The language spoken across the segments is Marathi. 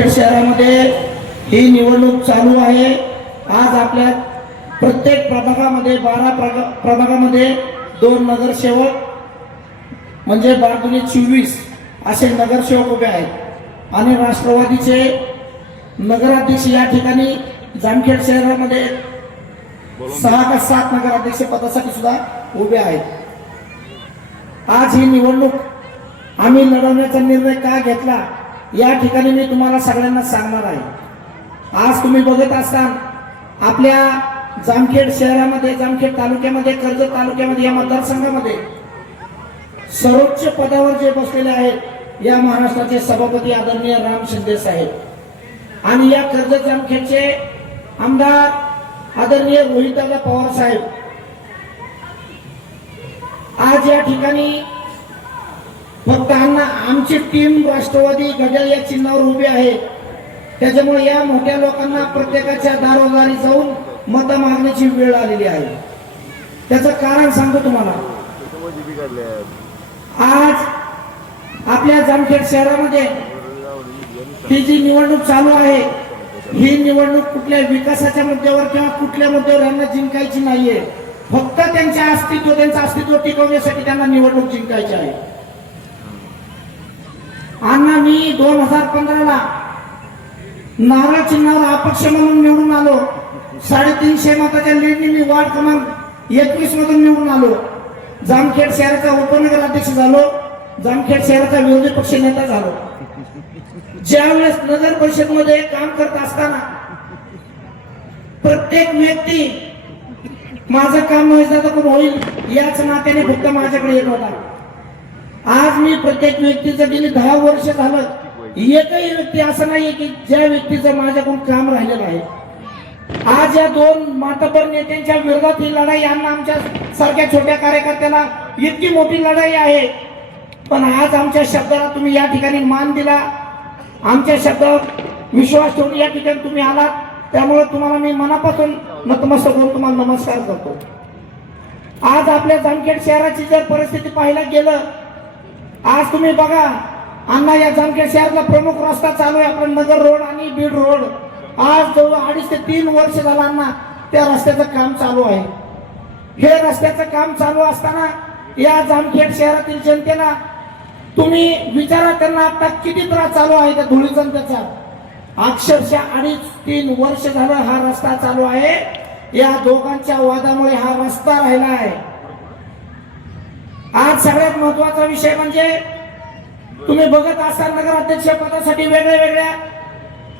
नांदेड शहरामध्ये ही निवडणूक चालू आहे. आज आपल्या प्रत्येक प्रभागामध्ये बारा प्रभा प्रभागामध्ये दोन नगरसेवक म्हणजे बारदुनी चोवीस असे नगरसेवक उभे आहेत. आणि राष्ट्रवादीचे नगराध्यक्ष या ठिकाणी जामखेड शहरामध्ये सहा का सात नगराध्यक्ष पदासाठी सुद्धा उभे आहेत. आज ही निवडणूक आम्ही लढवण्याचा निर्णय का घेतला? या ठिकाणी मी तुम्हाला सगळ्यांना सांगणार आहे. आज तुम्ही बघत असताल आपल्या जामखेड शहरामध्ये जामखेड तालुक्यामध्ये कर्जत तालुक्यामध्ये या मतदारसंघामध्ये सर्वोच्च पदावर जे बसलेले आहेत या महाराष्ट्राचे सभापती आदरणीय राम शिंदे साहेब. आणि या कर्जत जामखेडचे आमदार आदरणीय रोहितदादा पवार साहेब. आज या ठिकाणी फक्त अण्णा आमची टीम राष्ट्रवादी गजल या चिन्हावर उभी आहे. त्याच्यामुळे या मोठ्या लोकांना प्रत्येकाच्या दारोदारी जाऊन मत मागण्याची वेळ आलेली आहे. त्याचं कारण सांगतो तुम्हाला. आज आपल्या जामखेड शहरामध्ये ही जी निवडणूक चालू आहे ही निवडणूक कुठल्या विकासाच्या मुद्द्यावर किंवा कुठल्या मुद्द्यावर यांना जिंकायची नाहीये. फक्त त्यांचे अस्तित्व त्यांचं अस्तित्व टिकवण्यासाठी त्यांना निवडणूक जिंकायची आहे. अण्णा मी दोन हजार पंधराला नारळ चिन्हावर अपक्ष म्हणून निवडून आलो. साडेतीनशे मताच्या लीडने मी वार्ड क्रमांक एकवीस मधून निवडून आलो. जामखेड शहराचा उपनगर अध्यक्ष झालो. जामखेड शहराचा विरोधी पक्ष नेता झालो. ज्यावेळेस नगर परिषदमध्ये काम करत असताना प्रत्येक व्यक्ती माझं काम करून होईल याच नात्याने फक्त माझ्याकडे येत होता. आज मी प्रत्येक व्यक्तीचं गेली दहा वर्ष झालं. एकही व्यक्ती असं नाहीये की ज्या व्यक्तीचं माझ्याकडून काम राहिलेलं आहे. आज या दोन मातबर नेत्यांच्या विरोधात ही लढाई यांना आमच्या सारख्या छोट्या कार्यकर्त्याला इतकी मोठी लढाई आहे. पण आज आमच्या शब्दाला तुम्ही या ठिकाणी मान दिला. आमच्या शब्दावर विश्वास ठेवून या ठिकाणी तुम्ही आलात. त्यामुळे तुम्हाला मी मनापासून नतमस्तक होऊन तुम्हाला नमस्कार करतो. आज आपल्या जामखेड शहराची जर परिस्थिती पाहायला गेलं आज तुम्ही बघा अण्णा या जामखेड शहरातला प्रमुख रस्ता चालू आहे आपला नगर रोड आणि बीड रोड. आज जवळ अडीच ते तीन वर्ष झाला अण्णा त्या रस्त्याचं काम चालू आहे. हे रस्त्याचं काम चालू असताना या जामखेड शहरातील जनतेला तुम्ही विचारा त्यांना आता किती त्रास चालू आहे त्या धुळी जनतेचा. अक्षरशः अडीच तीन वर्ष झालं हा रस्ता चालू आहे. या दोघांच्या वादामुळे हा रस्ता राहिला आहे. आज सगळ्यात महत्त्वाचा विषय म्हणजे तुम्ही बघत असाल नगराध्यक्ष पदासाठी वेगळ्या वेगळ्या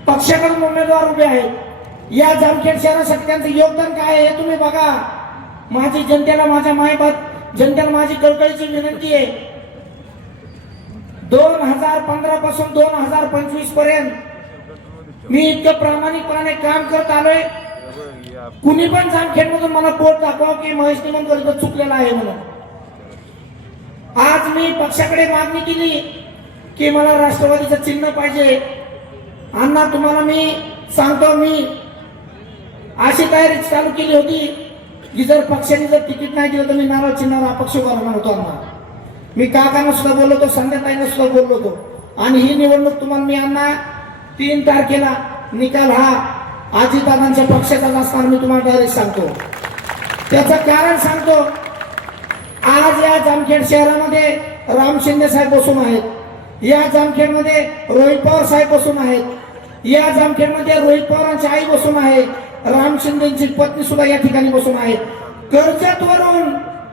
पक्षाकडून उमेदवार उभे आहेत. या जामखेड शहरासाठी त्यांचं योगदान काय आहे हे तुम्ही बघा. माझी जनतेला माझ्या मायबाप जनतेला माझी कळकळीची विनंती आहे. दोन हजार पंधरा पासून दोन हजार पंचवीसपर्यंत मी इतकं प्रामाणिकपणाने काम करत आलोय. कुणी पण जामखेड मधून मला पोट दाखवा की महेश निमंत चुकलेला आहे म्हणून. आज मी पक्षाकडे मागणी केली की मला राष्ट्रवादीचं चिन्ह पाहिजे. अण्णा तुम्हाला मी सांगतो मी अशी तयारी चालू केली होती की जर पक्षाने जर तिकीट नाही दिलं तर मी नारळ चिन्हावर अपक्ष करणार होतो अण्णा. मी काकांना सुद्धा बोललो होतो संध्याताईंना सुद्धा बोललो होतो. आणि ही निवडणूक तुम्हाला मी अण्णा तीन तारखेला निकाल हा आजीदादांच्या पक्षाचा असणार मी तुम्हाला डायरेक्ट सांगतो. त्याचं कारण सांगतो आज या जामखेड शहरामध्ये राम शिंदे साहेब बसून आहेत. या जामखेडमध्ये रोहित पवार साहेब बसून आहेत. या जामखेडमध्ये रोहित पवारांची आई बसून आहे. राम शिंदेची पत्नी सुद्धा या ठिकाणी बसून आहे. कर्जत वरून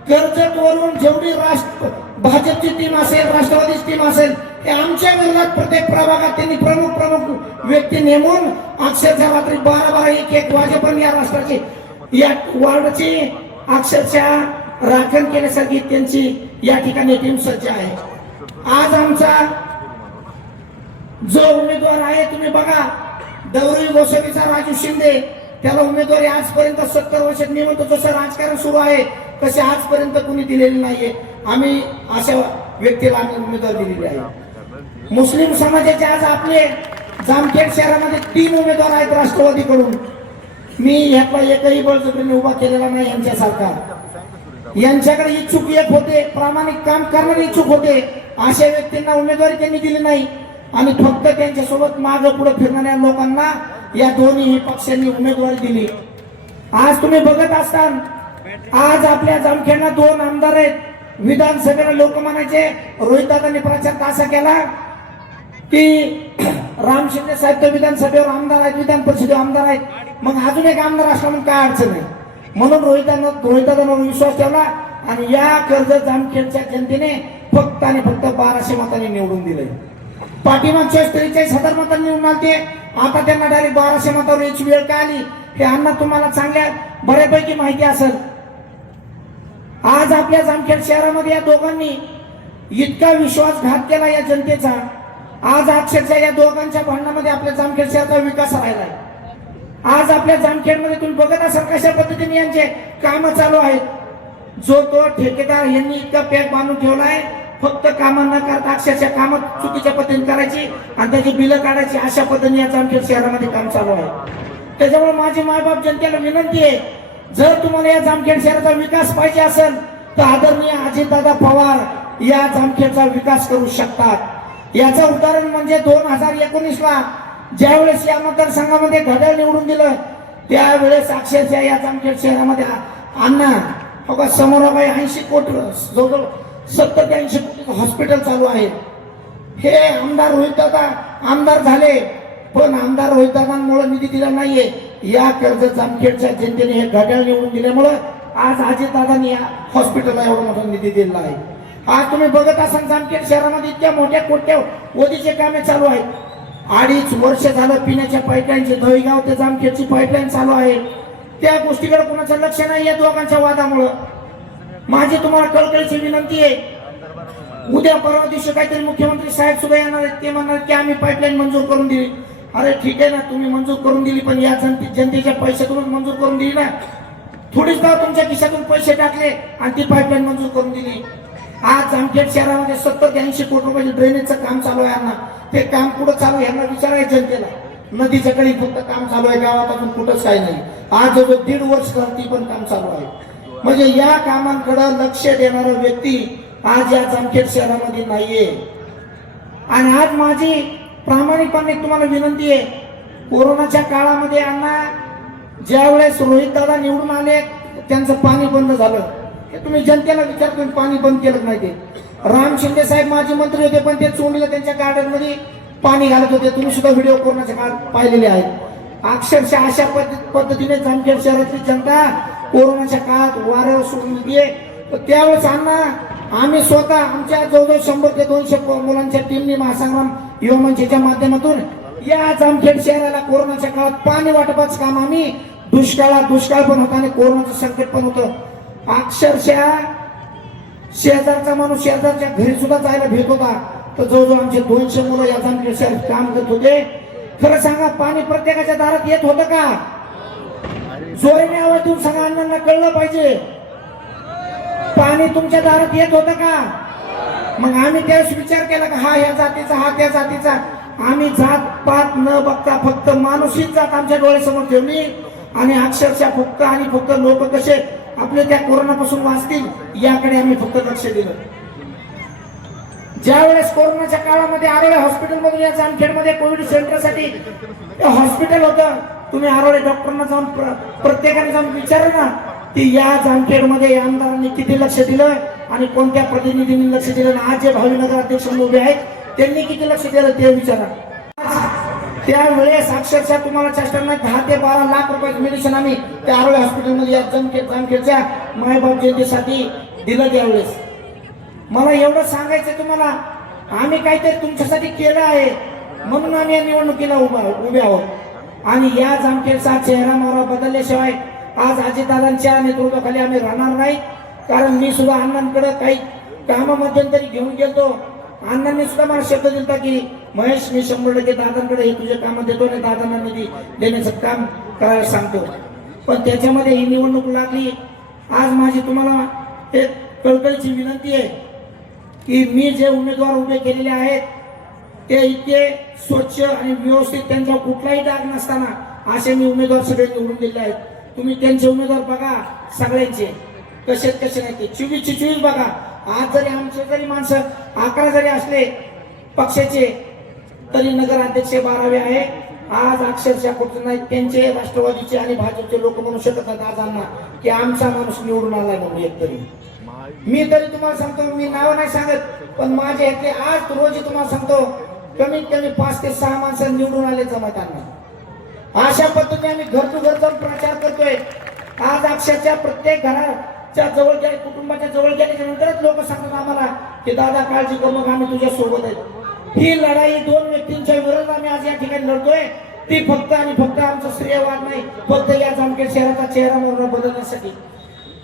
कर्जत वरून जेवढी राष्ट्र भाजपची टीम असेल राष्ट्रवादीची टीम असेल ते आमच्या विरोधात प्रत्येक प्रभागात त्यांनी प्रमुख प्रमुख व्यक्ती नेमून अक्षरशः रात्री बारा बारा एक एक वाजेपर्यंत या राष्ट्राची या वार्डाची अक्षरशः राखण केल्यासारखी त्यांची या ठिकाणी टीम सज्ज आहे. आज आमचा जो उमेदवार आहे तुम्ही बघा दौरी गोसावीचा राजू शिंदे त्याला उमेदवारी आजपर्यंत सत्तर वर्षात मी जसं राजकारण सुरू आहे तसे आजपर्यंत कुणी दिलेले नाहीये. आम्ही अशा व्यक्तीला आम्ही उमेदवार दिलेली आहे. मुस्लिम समाजाचे आज आपले जामखेड शहरामध्ये तीन उमेदवार आहेत राष्ट्रवादीकडून. मी ह्यातला एकही बळजबरीने उभा केलेला नाही यांच्यासारखा यांच्याकडे इच्छुक एक होते प्रामाणिक काम करणारे इच्छुक होते अशा व्यक्तींना उमेदवारी त्यांनी दिली नाही. आणि फक्त त्यांच्यासोबत माग पुढे फिरणाऱ्या लोकांना या दोन्ही पक्षांनी उमेदवारी दिली. आज तुम्ही बघत असताल आज आपल्या जामखेडला दोन आमदार आहेत. विधानसभेला लोक म्हणायचे रोहितदादांनी प्रचार असा केला की राम शिंदे साहेब तर विधानसभेवर आमदार आहेत विधान परिषदेवर आमदार आहेत. मग अजून एक आमदार असला म्हणून काय अडचण आहे? म्हणून रोहितांना रोहितदादांवर विश्वास ठेवला आणि या कर्ज जामखेडच्या जनतेने फक्त आणि फक्त बाराशे मतांनी निवडून दिले पाठीमागच्या त्रेचाळीस हजार मतांनी निवडून आलते. आता त्यांना डायरेक्ट बाराशे मतावर याची वेळ काय आली? हे अण्णा तुम्हाला चांगल्या बऱ्यापैकी माहिती असेल. आज आपल्या जामखेड शहरामध्ये या दोघांनी इतका विश्वासघात केला या जनतेचा. आज अक्षरशः या दोघांच्या भांडणामध्ये आपल्या जामखेड शहराचा विकास राहिलाय. आज आपल्या जामखेडमध्ये तुम्ही बघत असाल कशा पद्धतीने यांचे काम चालू आहेत. जो तो ठेकेदार यांनी इतका पॅक बांधून ठेवला आहे फक्त कामं न करता अक्षरशः कामं चुकीच्या पद्धतीने करायची आणि त्याची बिलं काढायची अशा पद्धतीने या जामखेड शहरामध्ये काम चालू आहे. त्याच्यामुळे माझी मायबाप जनतेला विनंती आहे जर तुम्हाला या जामखेड शहराचा विकास पाहिजे असेल तर आदरणीय अजितदादा पवार या जामखेडचा विकास करू शकतात. याचं उदाहरण म्हणजे दोन हजार एकोणीस ला ज्यावेळेस या मतदारसंघामध्ये घड्याळ निवडून दिलं त्यावेळेस अक्षरशः या जामखेड शहरामध्ये अण्णा बघा समोर ऐंशी कोटी जवळजवळ सत्तर ते ऐंशी कोटीचं हॉस्पिटल चालू आहे. हे आमदार रोहितदादा आमदार झाले पण आमदार रोहितदादांमुळे निधी दिला नाहीये. या कर्ज जामखेडच्या जनतेने हे घड्याळ निवडून दिल्यामुळं आज अजितदादांनी या हॉस्पिटलला एवढा मोठा निधी दिलेला आहे. आज तुम्ही बघत असाल जामखेड शहरामध्ये इतक्या मोठ्या कोट्या ओदीचे कामे चालू आहेत. अडीच वर्ष झालं पिण्याच्या पाईपलाईनचे दहीगाव ते जामखेडची पाईपलाईन चालू आहे. त्या गोष्टीकडे कोणाचं लक्ष नाही या दोघांच्या वादामुळं. माझी तुम्हाला कळकळीची विनंती आहे. उद्या परवा दिवशी काहीतरी मुख्यमंत्री साहेब सुद्धा येणार आहेत. ते म्हणणार की आम्ही पाईपलाईन मंजूर करून दिली. अरे ठीक आहे ना तुम्ही मंजूर करून दिली पण या जनते जनतेच्या पैशातूनच मंजूर करून दिली ना. थोडीच गाव तुमच्या खिशातून पैसे टाकले आणि ती पाईपलाईन मंजूर करून दिली? आज जामखेड शहरामध्ये सत्तर ते ऐंशी कोटी रुपयाचे ड्रेनेजचं काम चालू आहे यांना ते काम कुठं चालू आहे यांना विचारायचं जनतेला. नदीच्या कडे फक्त काम चालू आहे गावात अजून कुठंच काही नाही. आज जवळ दीड वर्ष झालं ती पण काम चालू आहे. म्हणजे या कामांकडे लक्ष देणारा व्यक्ती आज या जामखेड शहरामध्ये नाहीये. आणि आज माझी प्रामाणिकपणे तुम्हाला विनंती आहे कोरोनाच्या काळामध्ये अण्णा ज्यावेळेस रोहित दादा निवडून आले त्यांचं पाणी बंद झालं. हे तुम्ही जनतेला विचार तुम्ही पाणी बंद केलं नाही ते. राम शिंदे साहेब माजी मंत्री होते पण ते चोंडीला त्यांच्या गार्डनमध्ये पाणी घालत होते. तुम्ही सुद्धा व्हिडिओ कोरोनाच्या काळात पाहिलेले आहेत? अक्षरशः अशा पद्धत- पद्धतीने जामखेड शहरातली जनता कोरोनाच्या काळात वाऱ्यावर सोडून दिली तर त्यावेळेस अण्णा आम्ही स्वतः आमच्या जवळजवळ शंभर ते दोनशे प- मुलांच्या टीमनी महासंग्राम युवा मंचच्या माध्यमातून या जामखेड शहराला कोरोनाच्या काळात पाणी वाटपाचं काम आम्ही दुष्काळात दुष्काळ पण होता आणि कोरोनाचं संकट पण होतं. अक्षरशः शेजारचा माणूस शेजारच्या घरी सुद्धा जायला भेट होता तर जवळजवळ आमचे दोनशे मुलं या काम करत होते. खरं सांगा पाणी प्रत्येकाच्या दारात येत होतं का? जोरीने आवाज देऊन सांगा अण्णांना कळलं पाहिजे. पाणी तुमच्या दारात येत होतं का? मग आम्ही त्यावेळेस विचार केला का हा ह्या जातीचा हा त्या जातीचा. आम्ही जात पात न बघता फक्त माणूसच जात आमच्या डोळ्यासमोर ठेवली. आणि अक्षरशः फुक्त आणि फक्त लोक कसे आपले त्या कोरोनापासून वाचतील याकडे आम्ही फक्त लक्ष दिलं. ज्या वेळेस कोरोनाच्या काळामध्ये आरोळे हॉस्पिटलमधून या जामखेडमध्ये कोविड सेंटरसाठी हॉस्पिटल होतं तुम्ही आरोळे डॉक्टरना जाऊन प्र- प्रत्येकाने जाऊन विचारा ना की या जामखेडमध्ये या आमदारांनी किती लक्ष दिलं आणि कोणत्या प्रतिनिधींनी लक्ष दिलं आज जे भावी नगराध्यक्ष उभे आहेत त्यांनी किती लक्ष दिलं ते विचारा. त्यावेळेस अक्षरशः तुम्हाला चष्टांना दहा ते बारा लाख रुपयाचं मेडिसिन आम्ही. त्या आरोग्य हॉस्पिटलमध्ये या जामखेड जामखेडच्या मायबाप जयंतीसाठी दिलं त्यावेळेस. मला एवढं सांगायचं तुम्हाला आम्ही काहीतरी तुमच्यासाठी केलं आहे. म्हणून आम्ही या निवडणुकीला उभा उभे आहोत. आणि या जामखेडचा चेहरा मारा बदलल्याशिवाय आज अजितदादांच्या नेतृत्वाखाली आम्ही राहणार नाही. कारण मी सुद्धा अण्णांकडे काही कामं मध्यंतरी घेऊन गेलो अण्णांनी सुद्धा मला शब्द दिला की महेश मी शंभर टक्के दादांकडे हे तुझ्या कामं देतो आणि दादांना निधी देण्याचं काम करायला सांगतो. पण त्याच्यामध्ये ही निवडणूक लागली. आज माझी तुम्हाला एक कळकळीची विनंती आहे की मी जे उमेदवार उभे केलेले आहेत ते इतके स्वच्छ आणि व्यवस्थित त्यांचा कुठलाही डाग नसताना असे मी उमेदवार सगळे निवडून दिले आहेत. तुम्ही त्यांचे उमेदवार बघा सगळ्यांचे. कसे कसे नाही ते. चोवीसचे चोवीस बघा. आज जरी आमचे जरी माणसं अकरा जरी असले पक्षाचे तरी नगराध्यक्ष बारावे आहे. आज अक्षरशः कुठं नाही त्यांचे राष्ट्रवादीचे आणि भाजपचे लोक म्हणू शकत नाहीत आजांना की आमचा माणूस निवडून आलाय म्हणून एक तरी. मी तरी तुम्हाला सांगतो मी नाव नाही सांगत पण माझे यातले आज रोजी तुम्हाला सांगतो कमीत कमी पाच ते सहा माणसं निवडून आले जमातांना. अशा पद्धतीने आम्ही घर टू घर जाऊन प्रचार करतोय. आज अक्षरशः प्रत्येक घराच्या जवळ गेले कुटुंबाच्या जवळ गेल्याच्या नंतरच लोक सांगतात आम्हाला की दादा काळजी करू मग आम्ही तुझ्या सोबत आहेत. ही लढाई दोन व्यक्तींच्या विरोधात आम्ही आज या ठिकाणी लढतोय. ती फक्त आणि फक्त आमचं श्रेयवाद नाही फक्त या जामखेड शहराचा चेहरा म्हणून बदलण्यासाठी.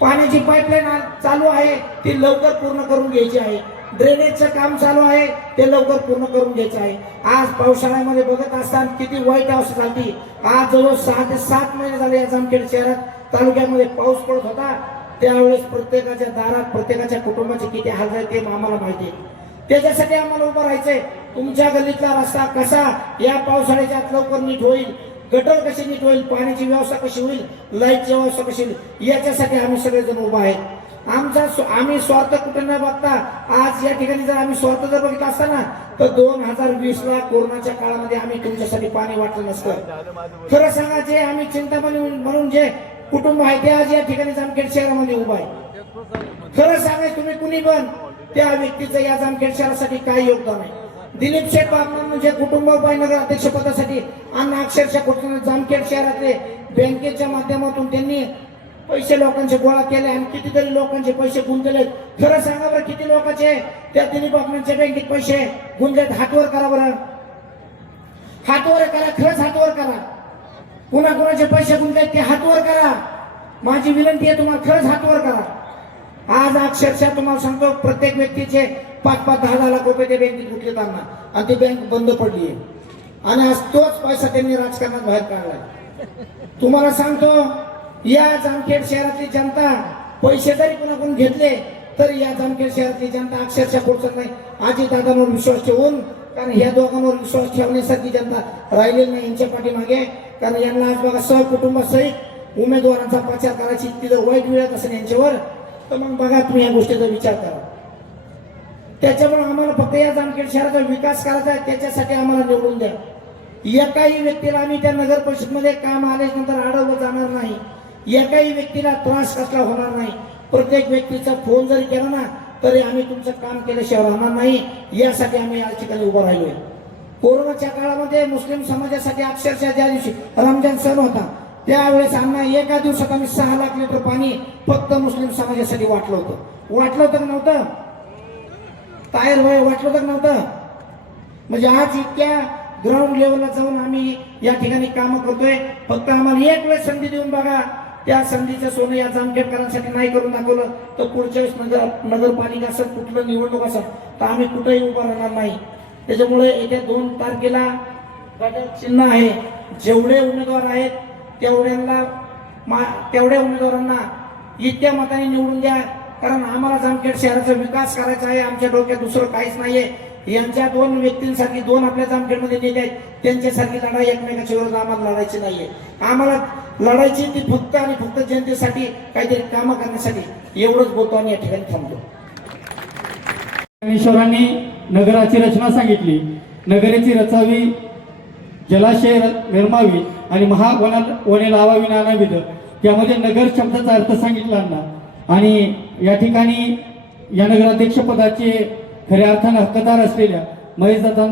पाण्याची पाईपलाईन चालू आहे ती लवकर पूर्ण करून घ्यायची आहे. ड्रेनेजचं काम चालू आहे ते लवकर पूर्ण करून घ्यायचं आहे. आज पावसाळ्यामध्ये बघत असताना किती वाईट अवस्था झाली आज जवळ सहा ते सात महिने झाले या जामखेड शहरात. तालुक्यामध्ये पाऊस पडत होता. त्यावेळेस प्रत्येकाच्या दारात प्रत्येकाच्या कुटुंबाचे किती हाल झाले ते आम्हाला माहिती आहे. त्याच्यासाठी आम्हाला उभं राहायचंय. तुमच्या गल्लीतला रस्ता कसा या पावसाळ्याच्या लवकर नीट होईल गटर कशी नीट होईल पाण्याची व्यवस्था कशी होईल लाईटची व्यवस्था कशी होईल याच्यासाठी आम्ही सगळेजण उभा आहेत. आमचा आम्ही स्वार्थ कुठे न बघता आज या ठिकाणी जर आम्ही स्वार्थ जर बघितला असताना तर दोन हजार वीस ला कोरोनाच्या काळामध्ये आम्ही तुमच्यासाठी पाणी वाटलं नसतं. खरं सांगा जे आम्ही चिंतामणी म्हणून जे कुटुंब आहे ते आज या ठिकाणी जामखेड शहरामध्ये उभा आहे. खरं सांगा तुम्ही कुणी पण त्या व्यक्तीचं या जामखेड शहरासाठी काय योगदान आहे. दिलीप शेठ बागमान म्हणजे कुटुंब उपायनगर अध्यक्षपदासाठी अन्न आणि अक्षरशः कुटुंब जामखेड शहरातले बँकेच्या माध्यमातून त्यांनी पैसे लोकांचे गोळा केले आणि कितीतरी लोकांचे पैसे गुंतले. खरं सांगा बरं किती लोकांचे? त्या दिलीप बागमांच्या बँकेत पैसे गुंतलेत. हातवर करा बरं. हातवर करा खरंच हातवर करा. कुणाकुणाचे पैसे गुंतलेत ते हातवर करा. माझी विनंती आहे तुम्हाला खरंच हातवर करा. आज अक्षरशः तुम्हाला सांगतो प्रत्येक व्यक्तीचे पाच पाच दहा दहा लाख रुपये ते बँकेत गुंतले त्यांना आणि ती बँक बंद पडली आहे आणि आज तोच पैसा त्यांनी राजकारणात बाहेर काढला तुम्हाला सांगतो या जामखेड शहरातली जनता पैसे जरी कुणाकडून घेतले तरी या जामखेड शहरातली जनता अक्षरशः पोचत नाही. आजी दादांवर विश्वास ठेवून कारण ह्या दोघांवर विश्वास ठेवण्यासाठी जनता राहिलेली नाही यांच्या पाठीमागे. कारण यांना आज बघा सहकुटुंबासहित उमेदवारांचा प्रचार करायची इतकी जर वाईट वेळात असेल यांच्यावर तर मग बघा तुम्ही या गोष्टीचा विचार करा. त्याच्यामुळे आम्हाला फक्त या जामखेड शहराचा विकास करायचा आहे त्याच्यासाठी आम्हाला निवडून द्या. एकाही व्यक्तीला आम्ही त्या नगर परिषदमध्ये काम आल्यानंतर अडवलं जाणार नाही. एकाही व्यक्तीला त्रास कसला होणार नाही. प्रत्येक व्यक्तीचा फोन जरी केला ना तरी आम्ही तुमचं काम केल्याशिवाय राहणार नाही. यासाठी आम्ही या ठिकाणी उभं राहिलोय. कोरोनाच्या काळामध्ये मुस्लिम समाजासाठी अक्षरशः ज्या दिवशी रमजान सण होता त्यावेळेस आम्हाला एका दिवसात आम्ही सहा लाख लिटर पाणी फक्त मुस्लिम समाजासाठी वाटलं होतं. वाटलं होतं नव्हतं? तायर वय वाटलं तर नव्हतं? म्हणजे आज इतक्या ग्राउंड लेवलला जाऊन आम्ही या ठिकाणी कामं करतोय. फक्त आम्हाला एक वेळ संधी देऊन बघा. त्या संधीचं सोनं या जामखेडकरांसाठी नाही करून दाखवलं तर पुढच्या वेळेस नगर नगरपालिका असं कुठलं निवडणूक असेल तर आम्ही कुठेही उभं राहणार नाही. त्याच्यामुळे येत्या दोन तारखेला चिन्ह आहे. जेवढे उमेदवार आहेत तेवढ्यांना मा तेवढ्या उमेदवारांना इतक्या मताने निवडून द्या. कारण आम्हाला जामखेड शहराचा विकास करायचा आहे. आमच्या डोक्यात दुसरं काहीच नाहीये. यांच्या दोन व्यक्तींसारखी दोन आपल्या जामखेडमध्ये नेले आहेत. त्यांच्यासारखी लढाई एकमेकाच्या विरोधात आम्हाला लढायची नाहीये. आम्हाला लढायची ती फक्त आणि फक्त जनतेसाठी काहीतरी कामं करण्यासाठी एवढंच बोलतो आणि या ठिकाणी थांबतो. ज्ञानेश्वरांनी नगराची रचना सांगितली. नगराची रचावी जलाशय निर्मावी आणि महावना वने लावावी नानाविध त्यामध्ये नगर शब्दाचा अर्थ सांगितला ना. आणि या ठिकाणी या नगराध्यक्षपदाचे खऱ्या अर्थानं हक्कदार असलेल्या महेश दादांना